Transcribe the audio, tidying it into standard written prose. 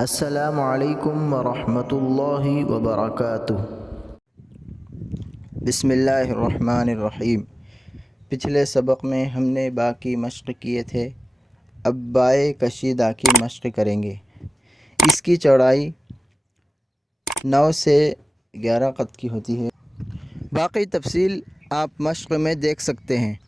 अस्सलामु अलैकुम वरहमतुल्लाहि वबरकातुह। बिस्मिल्लाहिर्रहमानिर्रहीम। पिछले सबक में हमने बा की मश्क किए थे, अब बाए कशीदा की मश्क करेंगे। इसकी चौड़ाई 9 से 11 कद की होती है। बाकी तफसील आप मश्क में देख सकते हैं।